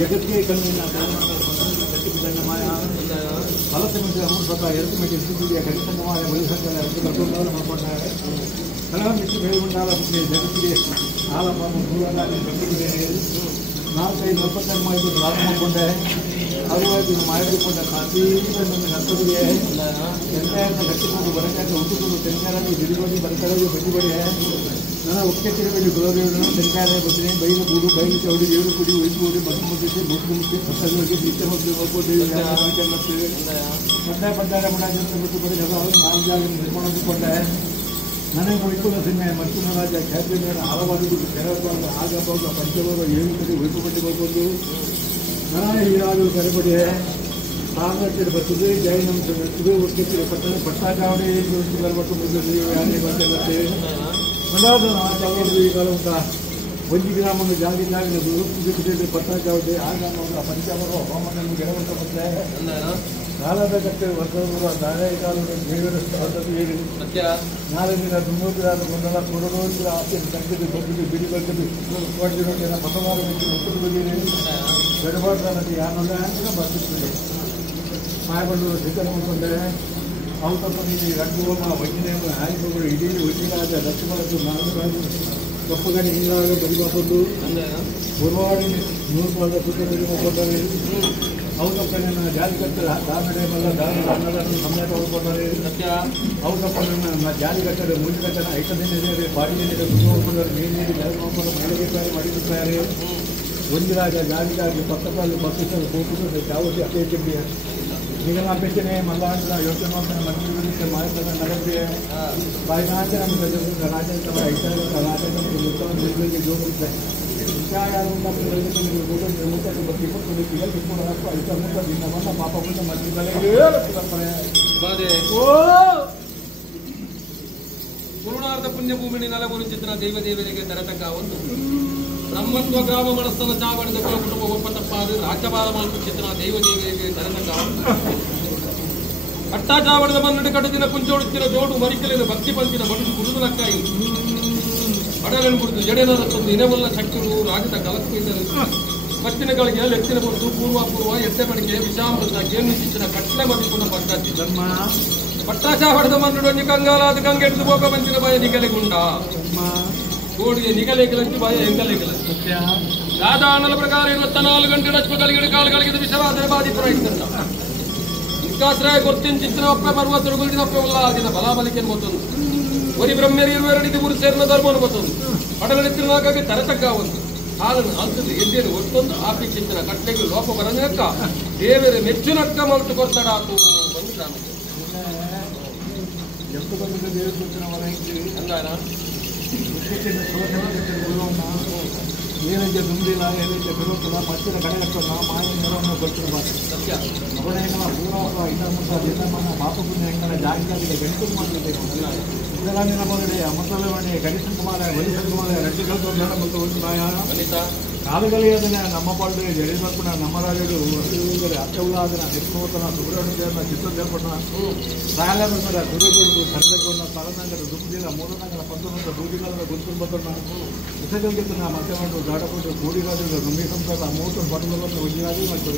जगत के कन्या फलते में अमूल पता हेल्थ में खरीदमाया वही जगत के आलम नाकई 45 लाभ माडे अरुवैದು ಮಾಡಿಕೊಂಡ ಕಾಫಿ ನರ್ತಕರಿಗೆ ಎಂಟೈರ್ನ ಗಟ್ಟಿಕೊಂಡು ಬರಕಾಗಿ ಹುಟ್ಟುಕೊಂಡು ತೆಂಗಾರಲ್ಲಿ ಬಿಡಿಗೋಡಿ ಬರಕಾಗಿ ಬಡ್ಡಿಬಡಿ ನನ್ನ ಒಕ್ಕೆ ತಿರುಗಲಿ ಗುಲಾಬಿಯನ್ನು ತೆಂಗಾರ ಬದನೆ ಬೈಲು ಗೂಡು ಬೈಲು ಚೌಡಿ ಏಳು ಕುಡಿ ಒಯ್ದು ಓಡಿ ಮದ್ದು ಮುಟ್ಟಿಸಿ ಮುಟ್ಟು ಮುಟ್ಟಿ ಹೊಸಗಳಿಗೆ ನಿತ್ಯ ಮದ್ದು ಹೋಗ್ಬೋದು ಪಡ್ಡ ಪಡ್ಡಾರ ಮಾಡಾಜಂತ ಬಿಟ್ಟು ಬಡಿ ನಾಲ್ಕು ಜಾಗ ನಿರ್ಮಾಣಕೊಂಡೆ ನನಗೆ ವೈಕುಲ ಸಿನ್ನೆ ಮರ್ಚುನ ರಾಜ ಖ್ಯಾತಿ ಮೇಲೆ ಹಲವಾರು ಕೆರವಾದ ಆಗಬಹುದು ಪಂಚವರು ಏಳು ಕಡೆ ವೈಕುಪಟ್ಟಿ ಹೋಗ್ಬೋದು ನಾನೇ ಹೀರಾಗಲು ಕರೆಪಡಿ ಸಾಮರ್ಥ್ಯ ಬರ್ತದೆ ಜೈನ ಬರ್ತದೆ ಒಟ್ಟಿಗೆ ಪಟ್ಟಣ ಪಟ್ಟಾಚಾವಡಿ ಬರ್ಬೇಕು ಯಾರಿಗೆ ಬರ್ತದೆ ಮಂಡಾದ ಜಾಗಗಳು ಈಗ ಉಂಟಾ ಒಂಜಿ ಗ್ರಾಮದ ಜಾಗಿ ಜಾಗಿನದು ಪಟ್ಟಾಚಾವಡಿ ಆಗ ಪಂಚಾಮರ ಹವಾಮಾನ ಗೆಳವಂತ ಬರ್ತದೆ ಕಾಲದ ಕಟ್ಟೆ ವರ್ಷದ ದಾಳೆ ಕಾಲದ ನಾಳೆ ದಿನ ತುಂಬೋದಿರ ಗೊಂದಲ ಕೊಡೋದಿರ ಆಸೆ ತಗ್ಗದು ಬಗ್ಗದು ಬಿಡಿ ಬಗ್ಗದು ಕೊಟ್ಟಿರೋ ಪಟವಾರ ಒಟ್ಟು ಬಗ್ಗಿರಿ ಗಡಬಾರ್ದ ನದಿ ಯಾನಲ್ಲ ಅಂತ ಬರ್ತಿರ್ತದೆ ಮಾಯಬಂಡೂರು ಶಿಖರ ಮಾಡ್ಕೊಂಡೆ ಅವು ತಪ್ಪ ನೀನು ಗಂಡು ಹೋಮ ವೈದ್ಯನೇ ಆಯ್ಕೆಗಳು ಇಡೀ ವೈದ್ಯರಾದ ದಕ್ಷಿಣದ್ದು ನಾಲ್ಕು ಕಪ್ಪು ಗಣಿ ಹಿಂಗಾಗಿ ಬರಿಬಾರ್ದು ಗುರುವಾಡಿ 100 ಸುತ್ತದಲ್ಲಿ ಹೋಗ್ತಾರೆ ಅವು ತಪ್ಪ ನನ್ನ ಜಾಲಿ ಕಟ್ಟರೆ ದಾಮಡೆ ಮಲ್ಲ ದಾಮಿ ಸಮಯ ಹೋಗ್ಕೊತಾರೆ ಅವು ತಪ್ಪ ನನ್ನ ಜಾಲಿ ಕಟ್ಟರೆ ಮುಂದೆ ಕಟ್ಟಡ 5 ದಿನ ಬಾಡಿಗೆ ಹೋಗ್ತಾರೆ ಮೇಲಿಗೆ ಜಾಲಿ ಹೋಗ್ಕೊಂಡು ಮಳೆಗೆ ಮಾಡಿರುತ್ತಾರೆ ಒಂದು ರಾಜ ಜಾಲಿಗಾಗಿ ಪಕ್ಕದಲ್ಲಿ ಬಸ್ಸಲ್ಲಿ ಹೋಗುವುದು ಯಾವುದು ಅಪೇಕ್ಷೆ ಈಗೆಲ್ಲ ಅಪೇಕ್ಷೆ ಮಲ್ಲಾಂತರ ಯೋಚನೆ ಮಾಡ್ತಾನೆ ಮಂತ್ರಿ ಮಾಹಿತಿ ನಗರಕ್ಕೆ ಬಾಯಿನಾಂತ ನಮಗೆ ರಾಜೇಂದ್ರ ರಾಜೇಂದ್ರಿಗೆ ಜೋಡಿರುತ್ತೆ ಪಾಪ ಮುಂದೆ ಗುರುನಾರ್ಧ ಪುಣ್ಯಭೂಮಿನಿ ನೆಲಗುರುಚಿತ್ರ ದೇವದೇವರಿಗೆ ತರತಕ್ಕ ಒಂದು ಬ್ರಹ್ಮತ್ವ ಗ್ರಾಮ ಮನಸ್ಸನ ಚಾವಡಿದ ಕುಟುಂಬ ಒಪ್ಪತಪ್ಪಾದ ರಾಜ್ಯಭಾರ ಮಾಲ್ಪು ಚಿತ್ರ ದೇವದೇವರಿಗೆ ತರತಕ್ಕ ಕಟ್ಟಾಚಾವಡದ ಮನ್ನಡಿ ಕಡುದಿನ ಕುಂಚೋಡುತ್ತಿನ ಜೋಡು ಮರಿಕಲಿನ ಭಕ್ತಿ ಪಂಚಿನ ಮಡುದು ಕುಡುದಲಕ್ಕಾಯಿ ಬಡಗನ್ ಕುಡಿದು ಜಡೆನರ ತಂದು ಇನವಲ್ಲ ಶಕ್ತಿಗಳು ರಾಜದ ಕಲಸ್ಮಿದ್ದರು ಕಟ್ಟಿನಗಳಿಗೆ ಎತ್ತಿನ ಕೊಟ್ಟು ಪೂರ್ವ ಎತ್ತೆ ಮಡಿಕೆ ವಿಷಾಮೃತ ಗೇನು ಚಿಚ್ಚಿನ ಕಟ್ಲೆ ಮಾಡಿಕೊಂಡ ಪಟ್ಟಾಚಿ ಧರ್ಮ ಪಟ್ಟಾಚಾವಡದ ಮನ್ನಡಿ ಕಂಗಾಲಾದ ಕಂಗೆಟ್ಟು ಹೋಗ ಬಂಚಿನ ಭಯ ನಿಗಲೆಗುಂಡ ಕೋಡಿಗೆ ನಿಗಲೆಗಲಂಚು ಭಯ ಎಂಗಲೆಗಲ ರಾಧಾನಲ ಪ್ರಕಾರ 24 ಗಂಟೆ ರಚ್ಪಗಳಿಗೆ ಕಾಲಗಳಿಗೆ ವಿಷವಾದ ಬಾಧಿ ಪುರೈತಂದ ಇಂಕಾಶ್ರಯ ಗುರ್ತಿಂಚಿನ ಒಪ್ಪೆ ಪರ್ವತರು ಗುಲ್ದಿನ ಒಪ್ಪೆ ಉಲ್ಲಾದಿನ ಬಲಾಬಲಿಕೆ ಮತ್ತೊಂದು ಒರಿ ಬ್ರಹ್ಮರಿರುವೆರಡಿದು ಗುರು ಸೇರಿನ ಧರ್ಮವನ್ನು ಮತ್ತೊಂದು ಪಡಗಡೆತ್ತಿರುವಾಗಾಗಿ ತರತಕ್ಕ ಒಂದು ಹಾಲನ್ನು ಹಂತದ ಎದ್ದೇನು ಒಟ್ಟೊಂದು ಆಪೇಕ್ಷಿಂಚಿನ ಕಟ್ಟೆಗೆ ಲೋಪ ಬರನೇಕ ದೇವರ ಮೆಚ್ಚುನಕ್ಕ ಮಲ್ತು ಕೊಡ್ತಾಡಾತು ಬಂದಿದ್ದಾನೆ ಅಂಗಾರ ಏನಿದೆ ದುಂದಿಲ್ಲ ಏನಿದೆ ಬರುತ್ತಲ್ಲ ಪಚ್ಚಿನ ಕಡೆಯಲ್ಲ ಮಾಯ ನೆರವನ್ನು ಬರ್ತಿರ್ಬಾರ್ದು ಸತ್ಯ ಅವಳೆಲ್ಲ ಪೂರ್ವ ಇನ್ನೊಂದು ಪಾಪ ಪುಣ್ಯ ಹೆಂಗನ ಜಾಗದಲ್ಲಿ ಗಣಿತ ಮಾಡಬೇಕು ಇದೆಲ್ಲ ನೆನಪಗಡೆ ಅಮೃತಲವಣೆ ಗಣೇಶ ಕುಮಾರ ವೈದ್ಯ ಕುಮಾರ ರಟ್ಟಿಗಳು ಮತ್ತು ಒಂದು ಕಾಲದಲ್ಲಿ ಅದನ್ನ ನಮ್ಮ ಪಾಲ್ಗೆ ಜಡಿಬರ್ಪಣ ನಮ್ಮ ರಾಜರು ಅಚ್ಚವುಲಾದನ ನಿರ್ಮೋತನ ಸುಬ್ರಹ್ಮಣ್ಯನ ಚಿತ್ರದೇವಪಟ್ಟಣ ಸಾಯಲಬಂದರ ಸುರೇಜರು ಸಂದರ್ಭವನ್ನು ತಲನಗರ ದುಂಬಿಲ ಮೂಲನಗರ 19 ದೂದಿಗಾಲದ ಗುಂತುಂಬತನ ವಿಸರ್ಜನ ಮತ್ತೆ ಮಾಡಿ ದಾಟಕೊಂಡು ಕೂಡಿರಾಜರು ನುಂಬಿಸಂತ 30 ಬಟಲವನ್ನು ಉಜ್ಜಿರಾಜು ಮತ್ತು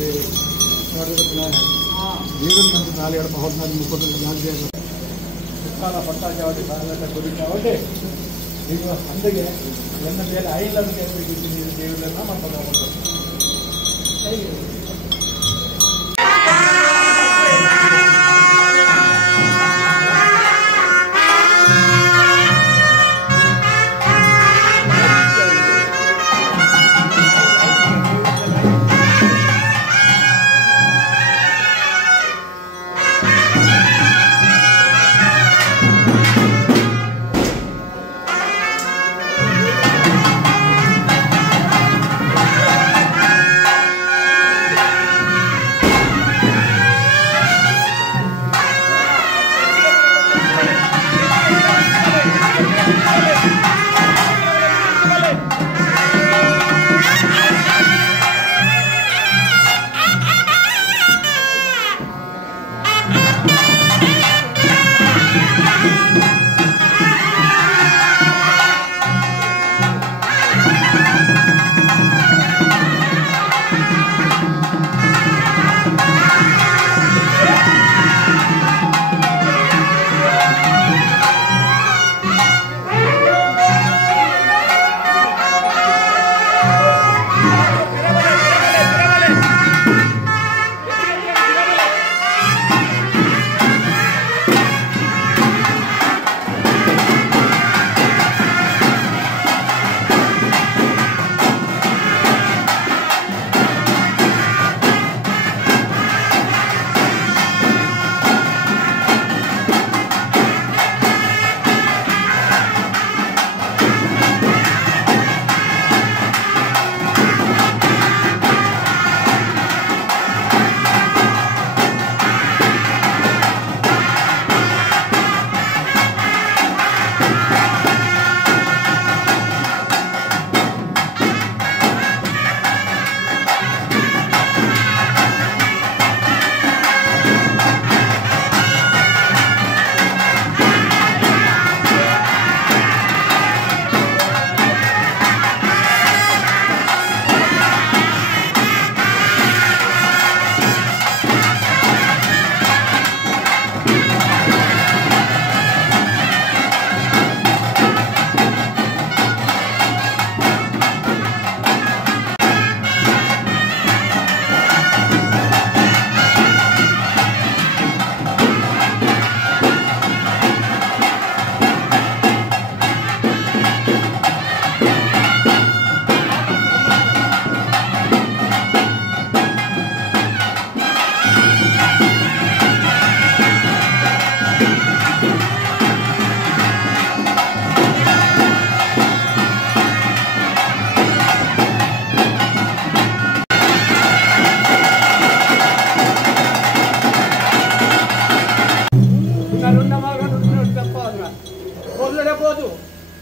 ಜೀವನಂತ 4 34 ಕಾಲ ಪಟ್ಟಾಚಾವಟಿ ಸಾಲದ ಕುರಿತಾವಟೆ ಈಗ ಅಂದಿಗೆ ನನ್ನ ಬೇರೆ ಐಲ್ಲದ ದೇವರನ್ನ ಮಾಡ್ಕೊಂಡು ಕೊಲ್ಲಡಬಹುದು,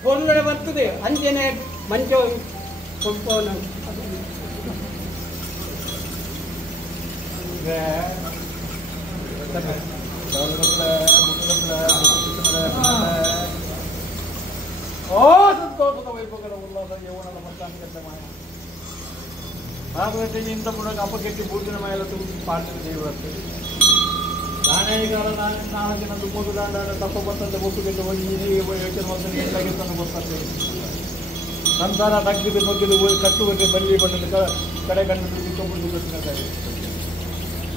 ಕೊಲ್ಲಡ ಬರ್ತದೆ. ಅಂಜನೆ ಮಂಚ ಸಂಪೂರ್ಣ ಸಂತೋಷದ ವೈಭವಗಳ ಉಲ್ಲಾಸ ಯೌವನದ ಮತ್ತಾಂತ ಮಾಯ ಭಾಗವತಿಗೆ ಇಂಥ ಮುಡಕ ಅಪಕೆಟ್ಟಿ ಬೂದಿನ ಮೇಲೆ ತುಂಬಿ ಪಾಠದ ದೇವರತ್ತೆ ನಾನೇಗಾಲ ನಾಲ್ಕು ದಿನ ದುಮ್ಮದು ದಾಂಡ ತಪ್ಪ ಬರ್ತಂತೆ ಒಪ್ಪುಗೆಟ್ಟು ಹೋಗಿ ಯೋಚನೆ ಮಾಡ್ತಾನೆ ಎಂಟಾಗಿರ್ತಾನೆ ಗೊತ್ತಾಗ್ತದೆ. ಸಂಸಾರ ತಗ್ಗಿದ ಬಗ್ಗಿದು ಕಟ್ಟುವಕ್ಕೆ ಬಲ್ಲಿ ಬಣ್ಣದ ಕಡೆ ಕಣ್ಣು ತೊಂಬುದು ಗೊತ್ತಿದ್ದಾರೆ.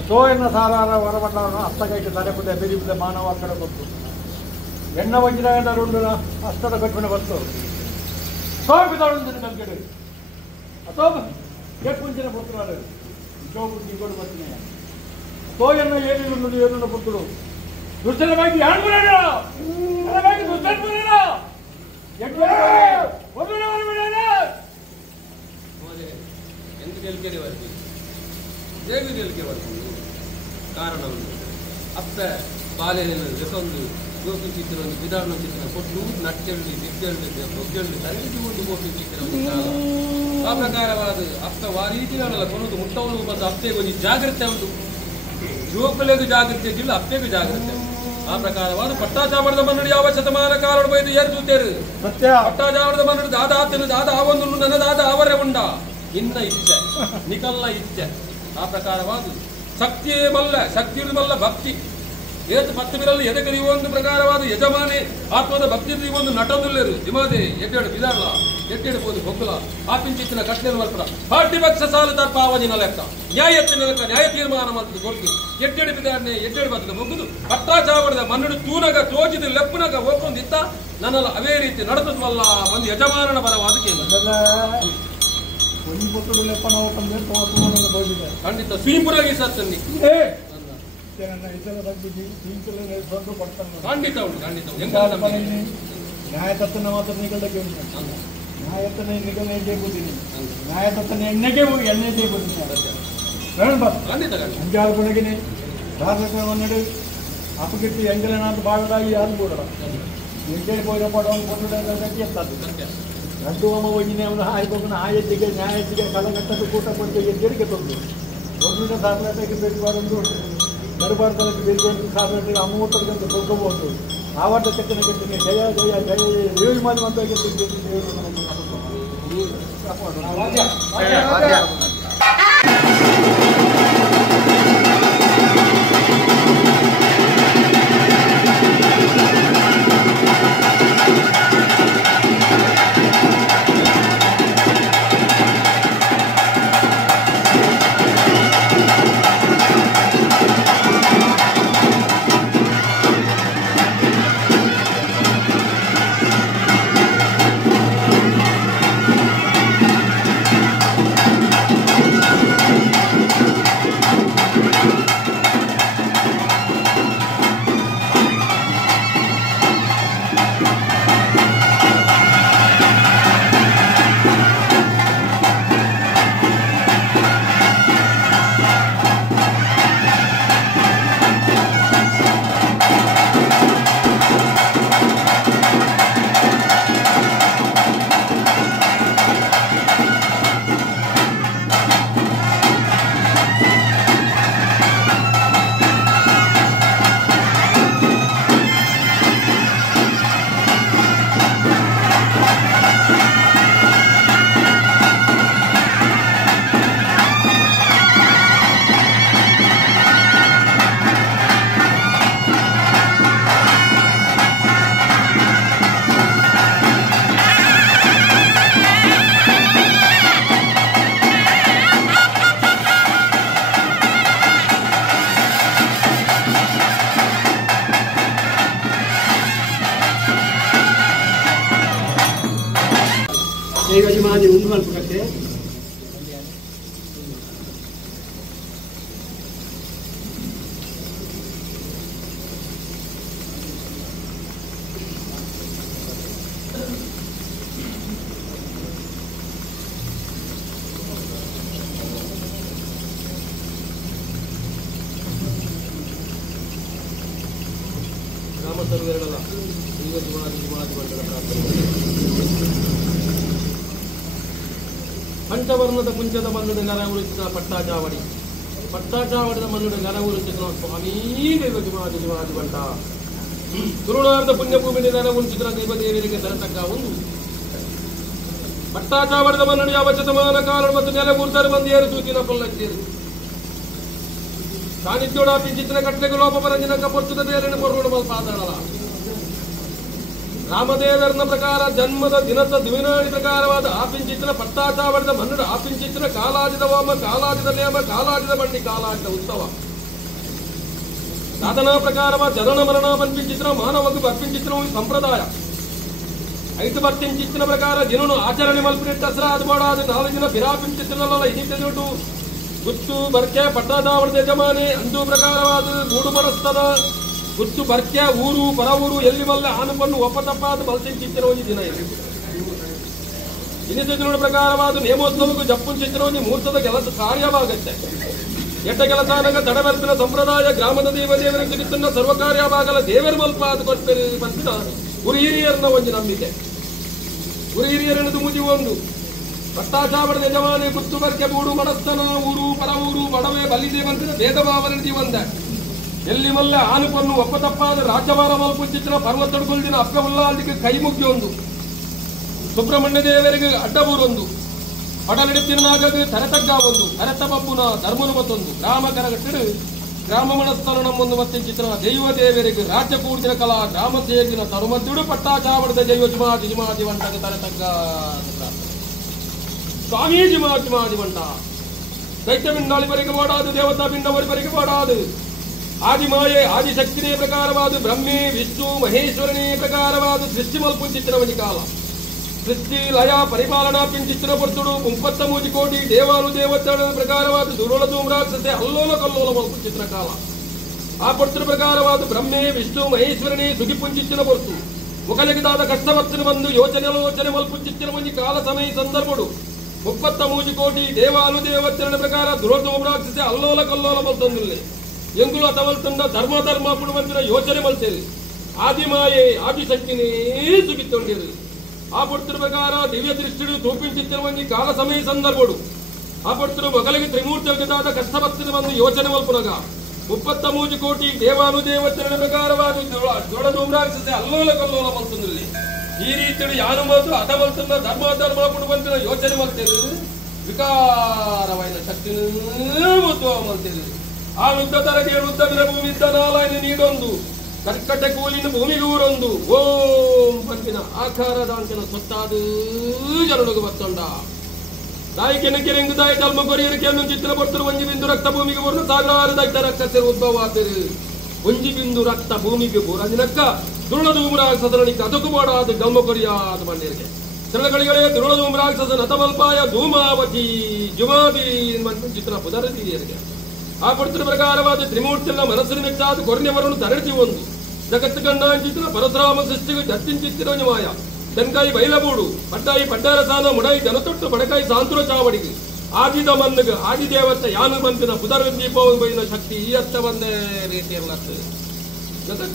ಸೋಯನ್ನ ಸಾರಾರ ಹೊರಬಂಡವನ್ನು ಹಸ್ತಕೈಗೆ ತಲೆಪುದೆ ಬೆರಿಬಿದ ಮಾನವ ಆ ಕಡೆ ಗೊತ್ತು ಎಣ್ಣ ವಜ್ರ ರುಂಡು ಹಸ್ತದ ಕಟ್ಟುನೆ ಬಂತು ಸೋಪಿದೊಂದಿನ ಕಲ್ಕೆಡು ಅಥವಾ ಕೆಪ್ಪುಂಚಿನ ಪುತ್ರರು ಜೋಗುಂಡಿ ಕೊಡು ಬರ್ತೀನಿ ಸೋಯನ್ನ ಏನೇನು ನುಡಿ ಏನನ್ನು ಪುತ್ರರು ದುಷ್ಟನ ಬಗ್ಗೆ ಯಾರು ಎಂದು ಗೆಲ್ಕೆರೆ ಬರ್ತೀವಿ ಹೇಗೆ ಗೆಲ್ಕೆ ಬರ್ತೀವಿ ಕಾರಣವನ್ನು ಅಪ್ಪ ಬಾಲ್ಯದಲ್ಲಿ ಜೊತೊಂದು ಜೋಕು ಚಿತ್ರವನ್ನು ವಿಧಾನ ಚಿತ್ರ ಕೊಟ್ಟು ನಟ್ಟೆಳ್ಳಿ ದಿಗ್ಗೆಳ್ಳಿ ಬೊಗ್ಗೆಳ್ಳಿ ತಲೆಗೆ ಒಂದು ಗೋಪಿ ಚಿತ್ರ ಆ ಪ್ರಕಾರವಾದ ಅಪ್ಪ ಆ ರೀತಿಗಳಲ್ಲ ಕೊಡುವುದು ಮುಟ್ಟವನು ಬಂದು ಅಪ್ಪೆಗೆ ಒಂದು ಜಾಗ್ರತೆ ಉಂಟು. ಜೋಕಲೆಗೂ ಜಾಗ್ರತೆ ಇದ್ದಿಲ್ಲ, ಅಪ್ಪೆಗೂ ಜಾಗ್ರತೆ. ಆ ಪ್ರಕಾರವಾದ ಪಟ್ಟಾಚಾಮರದ ಮನ್ನಡಿ ಯಾವ ಶತಮಾನ ಕಾರಣ ಬೈದು ಏರ್ದುತ್ತೇರು ಸತ್ಯ. ಪಟ್ಟಾಚಾಮರದ ಮನ್ನಡಿ ದಾದ ಆತನು ದಾದ ಆವೊಂದು ನನ್ನದಾದ ಅವರೇ ಉಂಡ ಇನ್ನ ಇಚ್ಛೆ ನಿಕಲ್ಲ ಇಚ್ಛೆ. ಆ ಪ್ರಕಾರವಾದ ಶಕ್ತಿಯೇ ಮಲ್ಲ, ಶಕ್ತಿ ಮಲ್ಲ ಭಕ್ತಿ ಏತು ಪತ್ತು ಬಿರಲು ಎದೆಗರಿ ಒಂದು ಪ್ರಕಾರವಾದ ಯಜಮಾನೆ ಆತ್ಮದ ಭಕ್ತಿ ಒಂದು ನಟದುಲ್ಲೇರು ದಿಮಾದೆ ಎಡ್ಡೆಡು ಬಿದಾಳ ಎಡ್ಡೆಡ್ಬೋದು ಬೊಗ್ಗಲ ಆಪಿಂಚಿತ್ತಿನ ಕಷ್ಟೆಯನ್ನು ಮಲ್ಪಡ ಪಾರ್ಟಿಪಕ್ಷ ಸಾಲು ತರ್ಪಾವಜಿನ ಲೆಕ್ಕ ನ್ಯಾಯತ್ತಿನ ಲೆಕ್ಕ ನ್ಯಾಯ ತೀರ್ಮಾನ ಮಾಡ್ತದೆ ಕೊಡ್ತು ಎಡ್ಡೆಡು ಬಿದಾಡನೆ ಎಡ್ಡೆಡು ಬರ್ತದೆ ಬೊಗ್ಗುದು ಪಟ್ಟಾಚಾವಡದ ಮನ್ನಡು ತೂನಗ ತೋಚಿದ ಲೆಪ್ಪನಗ ಹೋಗ್ಕೊಂಡಿತ್ತ ನನ್ನಲ್ಲ ಅವೇ ರೀತಿ ನಡೆದವಲ್ಲ ಒಂದು ಯಜಮಾನನ ಪರವಾದ ಕೇಂದ್ರ ಖಂಡಿತ ಸ್ವೀಂಪುರಾಗಿ ಸತ್ತನ್ನಿ ಖಂಡಿತ ಉಂಟು ಖಂಡಿತ ನ್ಯಾಯತತ್ತನ ಮಾತ್ರ ನಿಗಲಕ್ಕೆ ಉಂಟು ನ್ಯಾಯತನ ನಿಗಲ ಎಣ್ಣೆ ಕೂತೀನಿ ನ್ಯಾಯತತ್ತನ ಎಣ್ಣೆಗೆ ಹೋಗಿ ಎಣ್ಣೆ ಕೂತೀನಿ ಖಂಡಿತ ಅಂಜಾರು ಬೆಳಗಿನಿ ಭಾರತವನ್ನಡು ಅಪಗಿಟ್ಟು ಎಂಜಲನಾಥ ಭಾಗದಾಗಿ ಯಾರು ಕೂಡ ಎಂಜೆ ಪೂಜೆ ಪಡವನ್ನು ಕೊಂಡು ಎತ್ತದ್ದು ರದ್ದು ಅಮ್ಮ ಹೋಗಿನೇ ಒಂದು ಹಾಯ್ಕೊಂಡು ಆಯತ್ತಿಗೆ ನ್ಯಾಯತ್ತಿಗೆ ಕಲಗಟ್ಟದ್ದು ಕೂಟ ಕೊಟ್ಟು ಎದ್ದೇಳಿಕೆ ತಂದು ಒಂದು ಸಾಧನೆಗೆ ಬೇಕಾದೊಂದು ದರ್ಬಾರ್ದಕ್ಕೆ ಬೇಕು ಸಾಧನೆಗೆ ಅಮೂರ್ತಕ್ಕಂಥ ತೊಗೊಬಹುದು ಆವರ್ತ ಚಕ್ಕನ ಕೆತ್ತಿನ ಜಯ ಜಯ ಜಯ ಏಳು ಮಾದಿ ಮಂತ್ರ ಯಜಮಾನಿ ಒಂದು ಮಲ್ಪಕತ್ತೆ ಗ್ರಾಮಸ್ಥರು ಎರಡಲ್ಲ ಇವತ್ತು ಮಂಡಲ ಪ್ರಾರ್ಥನೆ. ಪಂಚವರ್ಣದ ಪುಂಜದ ಮನ್ನಡ ನೆರವುರಿಸಿದ ಪಟ್ಟಾಚಾವಡಿದ ಮನ್ನಡ ನೆರವುರಿಸಿದ ಸ್ವಾಮೀ ದೇವಜಿಮಾದಿ ಬಂಟ ತುರುಣಾರ್ಧ ಪುಣ್ಯಭೂಮಿ ನೆರವುರಿಸಿದ ದೇವದೇವರಿಗೆ ತರತಕ್ಕ ಒಂದು ಪಟ್ಟಾಚಾವಡಿದ ಮನ್ನಡ ಯಾವ ಶತಮಾನ ಕಾಲ ಮತ್ತು ನೆಲಗೂರ್ತಾರೆ ಬಂದೇರು ಸೂಚಿನ ಪಲ್ಲಕ್ಕೇರು ಸಾನ್ನಿಧ್ಯೋಡಾಪಿ ಚಿತ್ರ ಕಟ್ಟಲೆಗೆ ಲೋಪಪರಂಜಿನ ಕಪೊರ್ತದ ದೇರನ್ನು ಪೊರ್ವಣ ಪಾದಾಳಲ ರಾಮದೇವರನ ಪ್ರಕಾರ ಜನ್ಮದ ದಿನದ ದಿವಿನಾಡಿ ಪ್ರಕಾರವಾದ ಆಪಿಂಚಿತ್ರ ಪಟ್ಟಾಚಾವಡಿದ ಮನ್ನಡ ಆಪಿಂಚಿತ್ರ ಕಾಲಾಜಿದ ವಾಮ ಕಾಲಾಜಿದ ನೇಮ ಕಾಲಾಜಿದ ಬಂಡಿ ಕಾಲಾಜಿದ ಉತ್ಸವ ಸಾಧನಾ ಪ್ರಕಾರವಾದ ಜನನ ಮರಣ ಬಂಪಿಂಚಿತ್ರ ಮಾನವಗೂ ಅರ್ಪಿಂಚಿತ್ರ ಸಂಪ್ರದಾಯ ಐದು ಬರ್ತಿಂಚಿತ್ತಿನ ಪ್ರಕಾರ ದಿನನು ಆಚರಣೆ ಮಲ್ಪಿನ ದಸರಾ ಅದ್ಮಾಡಾದ 4 ದಿನ ಬಿರಾಪಿಂಚಿತ್ರನಲ್ಲ ಇನ್ನಿತ ದುಡ್ಡು ಗುತ್ತು ಬರ್ಕೆ ಪಟ್ಟಾಚಾವಡಿದ ಯಜಮಾನೆ ಅಂದು ಪ್ರಕಾರವಾದ ಗೂಡು ಮನಸ್ತನ ಗುತ್ತು ಬರ್ಕೆ ಊರು ಪರ ಊರು ಎಲ್ಲಿ ಮಲ್ಲ ಆನಪನ್ನು ಒಪ್ಪತಪ್ಪಾದ ಬಲ್ತಿಂಚಿತ್ತಿನ ಒಂದು ದಿನ ಇದೆ ಇನ್ನಿತ ದಿನದ ಪ್ರಕಾರವಾದ ನೇಮೋತ್ಸವಕ್ಕೂ ಜಪ್ಪುನ್ ಚಿತ್ರವನ್ನು ಮುಹೂರ್ತದ ಕೆಲಸ ಕಾರ್ಯವಾಗುತ್ತೆ ಎಟ್ಟ ಕೆಲಸಾನಾಗ ತಡಬರ್ತಿನ ಸಂಪ್ರದಾಯ ಗ್ರಾಮದ ದೇವರ ಸಿಗುತ್ತನ್ನ ಸರ್ವಕಾರ್ಯವಾಗಲ ದೇವರ ಮಲ್ಪ ಅದು ಕೊಟ್ಟರೆ ಬಂದಿನ ಗುರು ಹಿರಿಯರನ್ನ ಒಂದು ನಂಬಿಕೆ ಗುರು ಹಿರಿಯರನ್ನದು ಮುಜಿ ಒಂದು ಪಟ್ಟಾಚಾವಡಿದ ಯಜಮಾನೆ ಗುತ್ತು ಬರ್ಕೆ ಗೂಡು ಮನಸ್ತನ ಊರು ಪರ ಊರು ಮಡವೆ ಬಲ್ಲಿದೆ ಬಂದಿನ ಭೇದ ಭಾವನೆ ಒಂದ ಎಲ್ಲಿ ಮಲ್ಲ ಆನುಪನ್ನು ಒಪ್ಪತಪ್ಪಾದ ರಾಜವಾರ ಮಲ್ಪುಂಚಿತ್ರ ಪರ್ವತಡ್ಕೊಳ್ದಿನ ಅಪ್ಪ ಉಲ್ಲಾದಿಗೆ ಕೈ ಮುಗ್ಗಿ ಒಂದು ಸುಬ್ರಹ್ಮಣ್ಯ ದೇವರಿಗೆ ಅಡ್ಡಬೂರೊಂದು ಪಡಲಿಡುತ್ತಿನಾಗದು ತರತಗ್ಗ ಒಂದು ಅರತ ಬಬ್ಬುನ ಧರ್ಮನು ಮತ್ತೊಂದು ಗ್ರಾಮ ಕರಗಟ್ಟಿಡು ಗ್ರಾಮ ಮನಸ್ಥಾನ ನಮ್ಮೊಂದು ಮತ್ತೆ ಚಿತ್ರ ದೈವ ದೇವರಿಗೆ ರಾಜ್ಯ ಕೂಡಿನ ಕಲಾ ಗ್ರಾಮ ಸೇರಿನ ತರುಮದ್ದುಡು ಪಟ್ಟಾಚಾವಡಿದ ಜೈವ ಜಿಮಾದಿ ವಂಟಗೆ ತರತಗ್ಗ ಸ್ವಾಮೀ ಜಿಮಾದಿ ವಂಟ ದೈತ್ಯ ಪಿಂಡಾಳಿವರಿಗೆ ಓಡಾದು ದೇವತಾ ಪಿಂಡವರಿವರಿಗೆ ಓಡಾದು ಆದಿಮಾಯೆ ಆದಿಶಕ್ತಿನೇ ಪ್ರಕಾರವಾದ ಬ್ರಹ್ಮೆ ವಿಷ್ಣು ಮಹೇಶ್ವರನೇ ಪ್ರಕಾರವಾದ ಸೃಷ್ಟಿ ಮಲ್ಪುಂಚಿತ್ರವನಿ ಕಾಲ ಸೃಷ್ಟಿ ಲಯ ಪರಿಪಾಲನಾ ಪಿಂಚಿತ್ರ ಪೊರ್ತುಡು 33 ಕೋಟಿ ದೇವಾನು ದೇವತೆಗಳ ಪ್ರಕಾರವಾದ ದುರೋಳ ಧೂಮ್ರಾಕ್ಷಸೆ ಅಲ್ಲೋಲ ಕಲ್ಲೋಲ ಮಲ್ಪುಂಚಿತ್ರ ಕಾಲ ಆ ಪೊರ್ತುರ ಪ್ರಕಾರವಾದ ಬ್ರಹ್ಮೆ ವಿಷ್ಣು ಮಹೇಶ್ವರನೇ ಸುಗಿಪುಂಚಿತ್ತಿನ ಪೊರ್ತು ಮುಖಲಿಗಿದಾದ ಕಷ್ಟವತ್ತಿನ ಬಂದು ಯೋಚನೆ ಮಲ್ಪುಂಚಿತ್ತಿನ ಕಾಲ ಸಮಯ ಸಂದರ್ಭಡು 33 ಕೋಟಿ ದೇವಾನು ದೇವತೆಗಳ ಪ್ರಕಾರ ದುರೋಳ ಧೂಮ್ರಾಕ್ಷಸೆ ಅಲ್ಲೋಲ ಕಲ್ಲೋಲ ಮಲ್ತೊಂದಿಲ್ಲ ಎಂಗುಲ ತವಲ್ತಂದ ಧರ್ಮ ಪುಡುವಂತಿನ ಯೋಚನೆ ಮಲ್ತೇರಿ ಆದಿಮಾಯೆ ಆದಿಶಕ್ತಿನೇ ಸುಗಿತ್ತೊಂಡಿರು ಆ ಪೊಡ್ತಿರ ಪ್ರಕಾರ ದಿವ್ಯ ದೃಷ್ಟಿಡು ತೂಪಿಂಚಿತ್ತಿರುವಂಗಿ ಕಾಲ ಸಮಯ ಸಂದರ್ಭಡು ಆ ಪೊಡ್ತಿರು ಮಗಳಿಗೆ ತ್ರಿಮೂರ್ತಿಯಾದ ಕಷ್ಟಭಕ್ತಿನ ಬಂದು ಯೋಚನೆ ಮಲ್ಪುನಗ 33 ಕೋಟಿ ದೇವಾನು ದೇವತೆಗಳ ಪ್ರಕಾರವಾಗಿ ಜೋಡದೂಮ್ರಾಕ್ಷಸೆ ಅಲ್ಲೋಲ ಕಲ್ಲೋಲ ಮಲ್ತೊಂದಿರಲಿ ಈ ರೀತಿ ಯಾರು ಮಲ್ತು ಅದ ಮಲ್ತಂದ ಧರ್ಮ ಪುಡುವಂತಿನ ಯೋಚನೆ ಮಲ್ತೇರಿ ವಿಕಾರವಾದ ಶಕ್ತಿನ ಮಲ್ತೇರಿ ಆ ಯುದ್ಧ ತರಗೆ ಯುದ್ಧವಿನ ಭೂಮಿ ಇದ್ದ ನಾಲಾಯನ ನೀಡೊಂದು ಕರ್ಕಟ ಕೂಲಿನ ಭೂಮಿಗೆ ಊರೊಂದು ಓಂ ಪಂಚಿನ ಆಕಾರದ ಅಂಚಿನ ಸೊತ್ತಾದ ಜನರಿಗೆ ಬತ್ತೊಂಡ ದಾಯಿಕೆನ ಕೆರೆಂಗು ದಾಯಿ ಕಲ್ಮ ಕೊರಿಯರಿಕೆಯನ್ನು ಚಿತ್ರ ಪಡ್ತರು ಒಂಜಿ ಬಿಂದು ರಕ್ತ ಭೂಮಿಗೆ ಬೂರ್ನ ಸಾವಿರಾರು ದೈತ ರಕ್ತ ಸೇರಿ ಉದ್ಭವ ಆತರು ಒಂಜಿ ಬಿಂದು ರಕ್ತ ಭೂಮಿಗೆ ಬೂರಂಜಿನಕ್ಕ ದುರುಳಧೂಮ್ರಾಕ್ಷಸನಿಕ ಅದಕ್ಕೂ ಮಾಡಾದ ಗಲ್ಮ ಕೊರಿಯಾದ ಮಣ್ಣಿರಿಗೆ ಸ್ಥಳಗಳಿಗಳೇ ದುರುಳಧೂಮ್ರಾಕ್ಷಸ ನತಮಲ್ಪಾಯ ಧೂಮಾವತಿ ಜುಮಾದಿ ಚಿತ್ರ ಪುದರದಿಯರಿಗೆ ಆ ಪಡ್ತಿರ ಪ್ರಕಾರವಾದ ತ್ರಿಮೂರ್ತಿಯನ್ನ ಮನಸ್ಸಿನ ಮೆಚ್ಚಾದ ಕೊರ್ನೆವರನ್ನು ತರಡಿಸಿ ಒಂದು ಜಗತ್ತು ಕಂಡಾಂಚಿತ್ರ ಪರಶುರಾಮ ಸೃಷ್ಟಿಗೆ ದತ್ತಿಂಚಿತ್ತಿರ ಮಾಯ ತೆನ್ಕಾಯಿ ಬೈಲಬೂಡು ಪಡ್ಡಾಯಿ ಪಡ್ಡಾರಸಾನ ಮುಡಾಯಿ ಜನತೊಟ್ಟು ಬಡಕಾಯಿ ಸಾಂತುರ ಚಾವಡಿಗೆ ಆದಿದ ಮನ್ನಗ ಆದಿದೇವತೆ ಯಾನು ಬಂತಿನ ಪುದರ್ದೀಪವಿನ ಶಕ್ತಿ ಈ ಅರ್ಥ ಒಂದೇ ರೀತಿಯಲ್ಲ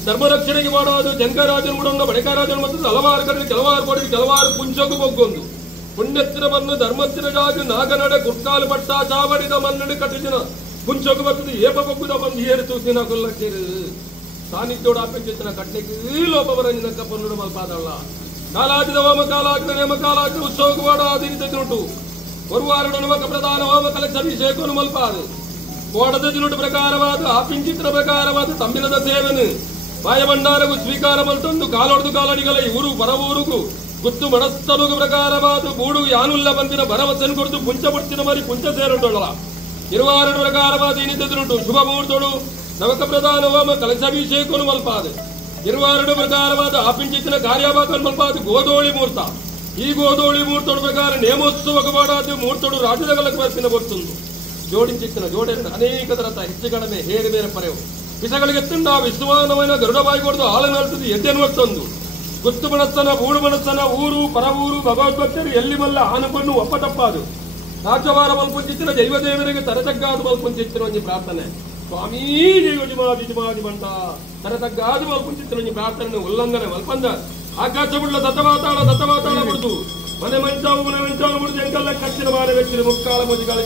ಧರ್ಮರಕ್ಷಣೆಗೆ ಮಾಡೋದು ಜಂಕರಾಜನ ಮುಡನ್ನ ಬಡಕಾರಾಜನ ಮತ್ತು ಹಲವಾರು ಕಡೆ ಕೆಲವಾರು ಕೊಡಿ ಕೆಲವಾರು ಪುಂಚಗೂ ಬೊಗ್ಗೊಂದು ಪುಣ್ಯತ್ತಿರವನ್ನು ಧರ್ಮತ್ತಿರಗಾಗಿ ನಾಗನಡ ಗುಟ್ಟಾಲು ಪಟ್ಟ ಚಾವಡಿದ ಮನ್ನಡೆ ಕಟ್ಟಿದಿನ ಪುಂಚೋಗ ಬರ್ತದೆ ಏಪ ಬಗ್ಗುದ ಬಂದು ಏರಿತು ದಿನ ಕೊಲ್ಲಕ್ಕೇರು ಸಾನ್ನಿಧ್ಯೋಡ ಅಪೇಕ್ಷಿತರ ಕಟ್ಟೆಗೆ ಲೋಪವರಂಜಿನ ಕಪ್ಪನ್ನು ಮಲ್ಪಾದಲ್ಲ ಕಾಲಾಜಿದ ಹೋಮ ಕಾಲಾಗ್ನ ನೇಮ ಕಾಲಾಗ್ನ ಉತ್ಸವಕ್ಕೆ ಬಾಡ ಆದಿನಿಟ್ಟು ಒರುವಾರಡು ನಮಕ ಪ್ರಧಾನ ಹೋಮ ಕಲಕ್ಷಭಿಷೇಕವನ್ನು ಮಲ್ಪಾದು ಕೋಡದ ದಿನುಟ ಪ್ರಕಾರವಾದ ಆಪಿಂಚಿತ್ರ ಪ್ರಕಾರವಾದ ತಮ್ಮಿಲದ ಸೇವನೆ ಬಾಯಭಂಡಾರಗೂ ಸ್ವೀಕಾರ ಮಲ್ತೊಂದು ಕಾಲೊಡ್ದು ಕಾಲಡಿಗಳ ಊರು ಪರ ಊರುಗೂ ಗುತ್ತು ಮನಸ್ತನುಗ ಪ್ರಕಾರವಾದ ಗೂಡು ಯಾನುಲ್ಲ ಬಂದಿನ ಭರವಸೆಯನ್ನು ಕೊಡ್ತು ಪುಂಚ ಪಡ್ತಿನ ಮರಿ ಪುಂಚ ಸೇರುಂಟೊಳ ಇರುವಾರಡು ಪ್ರಕಾರವಾದ ಏನಿದ್ದುಂಟು ಶುಭ ಮುಹೂರ್ತಗಳು ನವಕ ಪ್ರಧಾನ ಹೋಮ ಕಲಶಾಭಿಷೇಕವನ್ನು ಮಲ್ಪಾದೆ ಇರುವಾರಡು ಪ್ರಕಾರವಾದ ಆಪಿಂಚಿತ್ತಿನ ಕಾರ್ಯಭಾಗವನ್ನು ಮಲ್ಪಾದ ಗೋಧೋಳಿ ಮುಹೂರ್ತ ಈ ಗೋಧೋಳಿ ಮುಹೂರ್ತೋಡು ಪ್ರಕಾರ ನೇಮೋತ್ಸವಕ್ಕೆ ಮಾಡಾದ ಮುಹೂರ್ತೋಡು ರಾಜ್ಯದ ಕಲಕ್ಕೆ ಬರ್ತಿನ ಬರ್ತುಂದು ಜೋಡಿಂಚಿತ್ತಿನ ಜೋಡಿ ಅನೇಕ ತರತ ಹೆಚ್ಚು ಕಡಿಮೆ ಹೇಗೆ ಬೇರೆ ಪರೆವು ವಿಷಗಳಿಗೆ ತಿಂಡ ವಿಶ್ವಮಾನವನ ಗರುಡ ಬಾಯಿ ಕೊಡ್ದು ಹಾಲನಲ್ತದೆ ಎದ್ದೆನು ಹೊತ್ತೊಂದು ಗುತ್ತು ಮನಸ್ಸನ ಬೂಡು ಮನಸ್ಸನ ಊರು ಪರವೂರು ಭಗವದ್ಭಕ್ತರು ಎಲ್ಲಿ ಮಲ್ಲ ಆನಪನ್ನು ಒಪ್ಪತಪ್ಪಾದು ರಾಜ್ಯವಾರ ಮಲ್ಪುಂಚಿತ್ತಿನ ದೈವದೇವರಿಗೆ ತರತಗ್ಗಾದು ಮಲ್ಪುಂಚಿತ್ತಿನ ಒಂಜಿ ಪ್ರಾರ್ಥನೆ ಸ್ವಾಮೀ ಜೈವಜಿಮಾದಿ ಬಂಟ ತರತಗ್ಗಾದು ಮಲ್ಪುಂಚಿತ್ತಿನ ಒಂಜಿ ಪ್ರಾರ್ಥನೆ ಉಲ್ಲಂಘನೆ ಮಲ್ಪಂದ ಆಕಾಶ ಬಿಡ್ಲ ದತ್ತವಾತಾಳ ಬಿಡ್ದು ಮನೆ ಮಂಚಾವು ಮುಡಿದು ಎಂಕಲ್ಲ ಕಚ್ಚಿನ ಮಾರ ವ್ಯಕ್ತಿ ಮುಕ್ಕಾಳ ಮುಜಿಗಾಲ